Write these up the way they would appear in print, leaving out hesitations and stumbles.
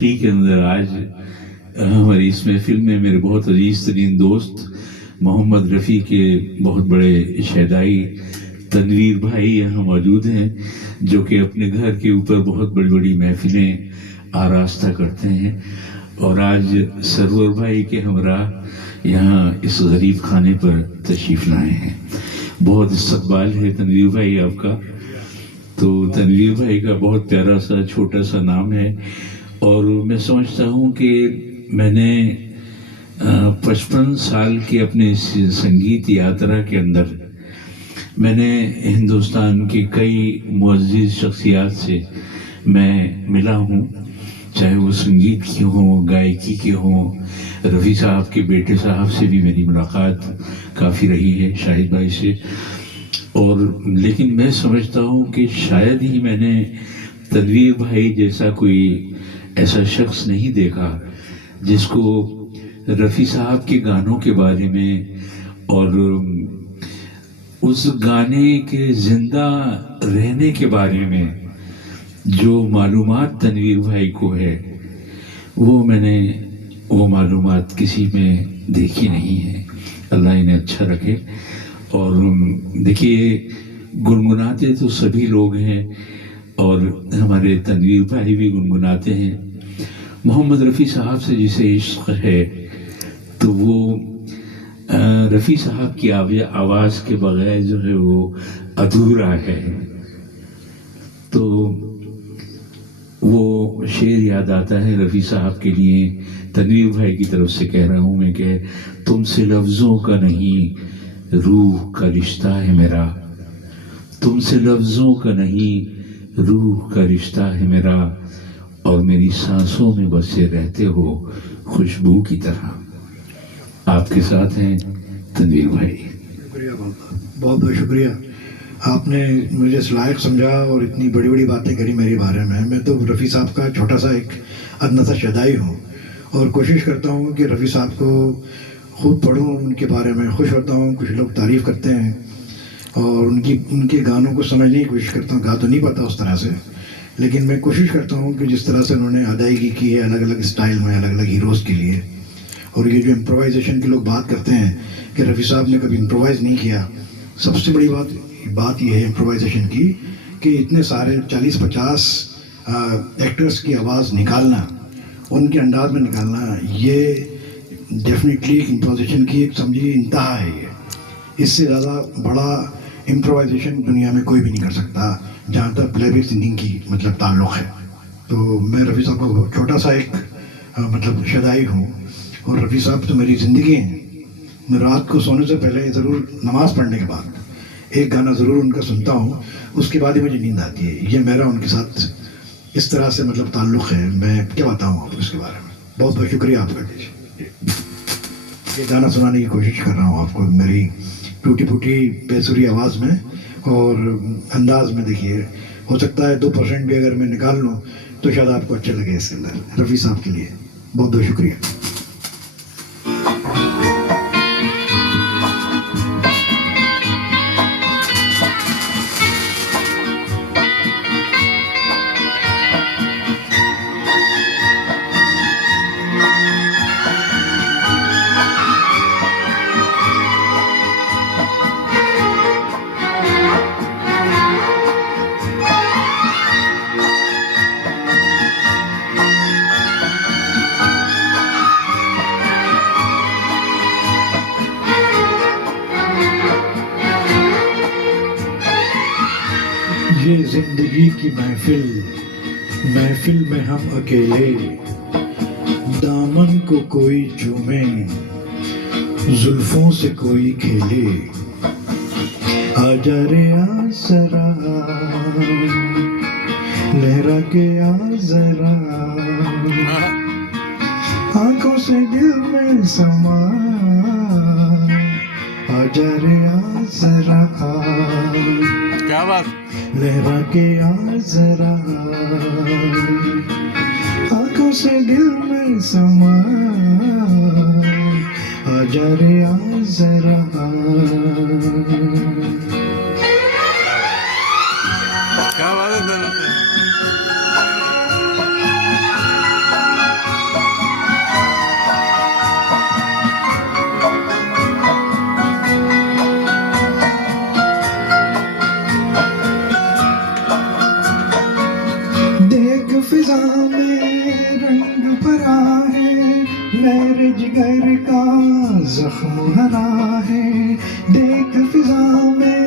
के अंदर आज हमारी इस महफिल में मेरे बहुत अजीज तरीन दोस्त मोहम्मद रफ़ी के बहुत बड़े शहदाई तनवीर भाई यहाँ मौजूद हैं, जो कि अपने घर के ऊपर बहुत बड़ी बड़ी महफिलें आरास्ता करते हैं। और आज सरवर भाई के हमरा यहाँ इस गरीब खाने पर तशरीफ़ लाए हैं। बहुत इस्तकबाल है तनवीर भाई आपका। तो तनवीर भाई का बहुत प्यारा सा छोटा सा नाम है, और मैं समझता हूँ कि मैंने 55 साल के अपने संगीत यात्रा के अंदर मैंने हिंदुस्तान की कई मुअज़्ज़िज़ शख्सियात से मैं मिला हूँ, चाहे वो संगीत की हो, गायकी के हो। रफ़ी साहब के बेटे साहब से भी मेरी मुलाकात काफ़ी रही है, शाहिद भाई से। और लेकिन मैं समझता हूँ कि शायद ही मैंने तनवीर भाई जैसा कोई ऐसा शख्स नहीं देखा जिसको रफ़ी साहब के गानों के बारे में और उस गाने के जिंदा रहने के बारे में जो मालूमात तनवीर भाई को है, वो मालूमात किसी में देखी नहीं है। अल्लाह इन्हें अच्छा रखे। और देखिए, गुनगुनाते तो सभी लोग हैं, और हमारे तनवीर भाई भी गुनगुनाते हैं। मोहम्मद रफ़ी साहब से जिसे इश्क है, तो वो रफ़ी साहब की आवाज़ के बगैर जो है वो अधूरा है। तो वो शेर याद आता है रफ़ी साहब के लिए, तनवीर भाई की तरफ से कह रहा हूँ मैं कि तुमसे लफ्ज़ों का नहीं रूह का रिश्ता है मेरा, तुमसे लफ्ज़ों का नहीं रूह का रिश्ता है मेरा, और मेरी सांसों में बसे रहते हो खुशबू की तरह। आपके साथ हैं तनवीर भाई। शुक्रिया, बहुत बहुत शुक्रिया। आपने मुझे इस लायक समझा और इतनी बड़ी बड़ी बातें करी मेरे बारे में। मैं तो रफ़ी साहब का छोटा सा एक अदना सा शदाई हूँ, और कोशिश करता हूँ कि रफ़ी साहब को खुद पढ़ूँ, उनके बारे में खुश होता हूँ। कुछ लोग तारीफ़ करते हैं और उनके गानों को समझने की कोशिश करता हूँ। गा तो नहीं पाता उस तरह से, लेकिन मैं कोशिश करता हूँ कि जिस तरह से उन्होंने अदायगी की है अलग अलग स्टाइल में, अलग अलग हीरोज़ के लिए। और ये जो इम्प्रोवाइजेशन की लोग बात करते हैं कि रफ़ी साहब ने कभी इम्प्रोवाइज़ नहीं किया, सबसे बड़ी बात ये है इम्प्रोवाइजेशन की कि इतने सारे 40-50 एक्टर्स की आवाज़ निकालना, उनके अंदाज में निकालना, ये डेफिनेटली इम्प्रोवाइजेशन की एक समझिए इंतहा है। ये इससे ज़्यादा बड़ा इम्प्रोवाइजेशन दुनिया में कोई भी नहीं कर सकता, जहाँ तक प्लेबैक सिंगिंग की मतलब ताल्लुक़ है। तो मैं रफ़ी साहब को छोटा सा एक मतलब शदाई हूँ, और रफ़ी साहब तो मेरी ज़िंदगी हैं। मैं रात को सोने से पहले ज़रूर नमाज़ पढ़ने के बाद एक गाना ज़रूर उनका सुनता हूँ, उसके बाद ही मुझे नींद आती है। ये मेरा उनके साथ इस तरह से मतलब ताल्लुक़ है। मैं क्या बताऊँ आपको इसके बारे में। बहुत बहुत शुक्रिया आपका। ये गाना सुनाने की कोशिश कर रहा हूँ आपको मेरी टूटी फूटी बेसुरी आवाज़ में और अंदाज में। देखिए, हो सकता है 2% भी अगर मैं निकाल लूँ तो शायद आपको अच्छा लगे। इसके अंदर रफ़ी साहब के लिए बहुत बहुत शुक्रिया। ये जिंदगी की महफिल में हम अकेले, दामन को कोई चूमे, जुल्फों से कोई खेले। आजा रे आसरा, लहरा के आ जरा, आंखों से दिल में समा। आजा रे आसरा, क्या बात, लहरा के आ जरा, आंखों से दिल में समा। आजा रे आ जरा। क्या बात है। मेरे जिगर का जख्म हरा है, देख फिजा में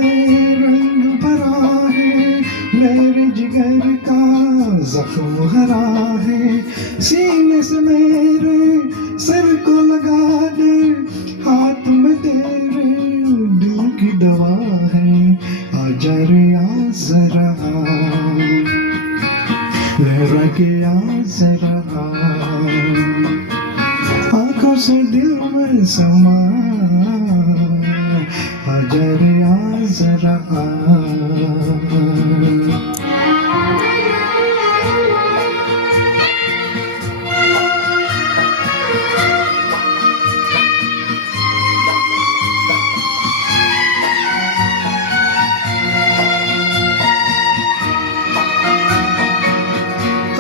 रंग भरा है। मेरे जिगर का जख्म हरा है, सीने से मेरे सर को लगा दे, हाथ में तेरे दिल की दवा है। आजा रे आ जरा लहरा के आ जरा, आंखों से दिल में समा, आजा रे आ जरा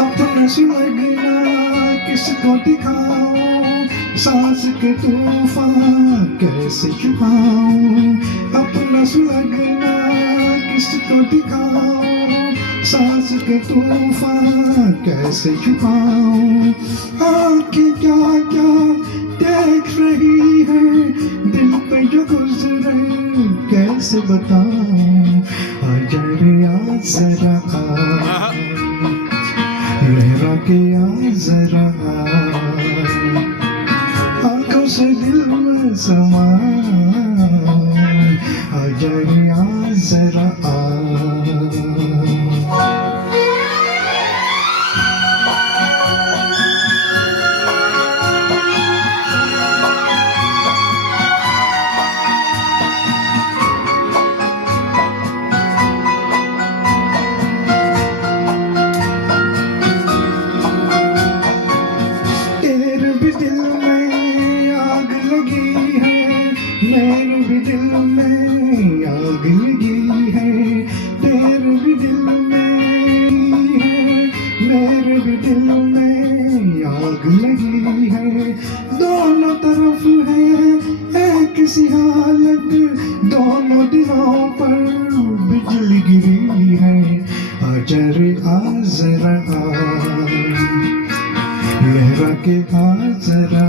अपना सुलगना किसको दिखाऊं, सांस के तूफान कैसे छुपाऊं। अपना सुलगना किसको दिखाऊं, सांस के तूफान कैसे छुपाऊं। आँखें क्या क्या देख रही है, दिल पे जो गुजरे कैसे बताऊं। आजा रे आ जरा लहरा के आ जरा, आंखों से दिल में समा, आजा रे आ जरा मेरे भी दिल में आग लगी है, तेरे भी दिल में है। मेरे भी दिल में आग लगी है, दोनों तरफ है एक सी हालत, दोनों दिलों पर बिजली गिरी है। आजा रे आ जरा लहरा के आ जरा,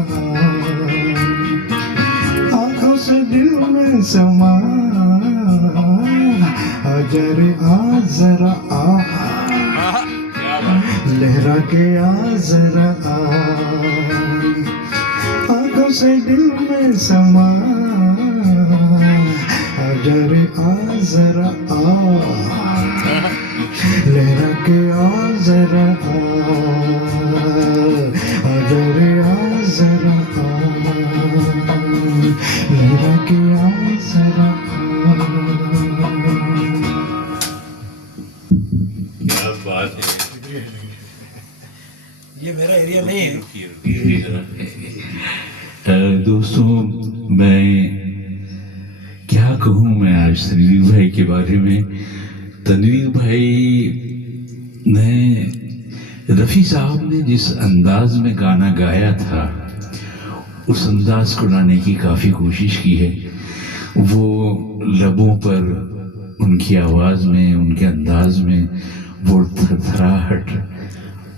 से दिल में समा, आजा रे आ जरा लहरा के आ जरा, आंखों से दिल में समा, आजा रे आ जरा लहरा के आ जरा, आजा रे आ जरा लहरा के आ जरा। क्या बात है, ये मेरा एरिया नहीं है। दोस्तों मैं क्या कहूँ, मैं आज तनवीर भाई के बारे में। तनवीर भाई ने, रफ़ी साहब ने जिस अंदाज में गाना गाया था, उस अंदाज को लाने की काफ़ी कोशिश की है। वो लबों पर, उनकी आवाज़ में, उनके अंदाज में वो थरथराहट,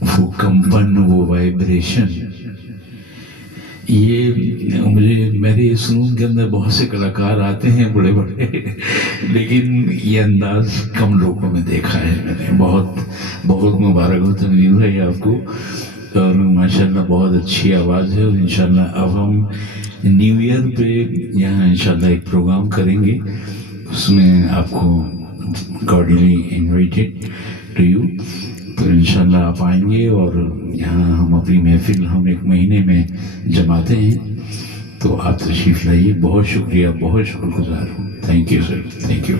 वो कंपन, वो वाइब्रेशन, ये मुझे, मेरे इस रूम के अंदर बहुत से कलाकार आते हैं बड़े बड़े, लेकिन ये अंदाज कम लोगों में देखा है मैंने। बहुत बहुत मुबारक हो तनवीर भाई आपको, और माशाल्लाह बहुत अच्छी आवाज़ है। और इंशाल्लाह अब हम न्यू ईयर पे यहाँ इंशाल्लाह एक प्रोग्राम करेंगे, उसमें आपको कॉर्डियली इनवाइटेड टू यू। तो इंशाल्लाह आप आएंगे और यहाँ हम अपनी महफिल हम एक महीने में जमाते हैं, तो आप तशरीफ़ लाइए। बहुत शुक्रिया, बहुत शुक्रगुजार हूँ। Thank you sir, thank you.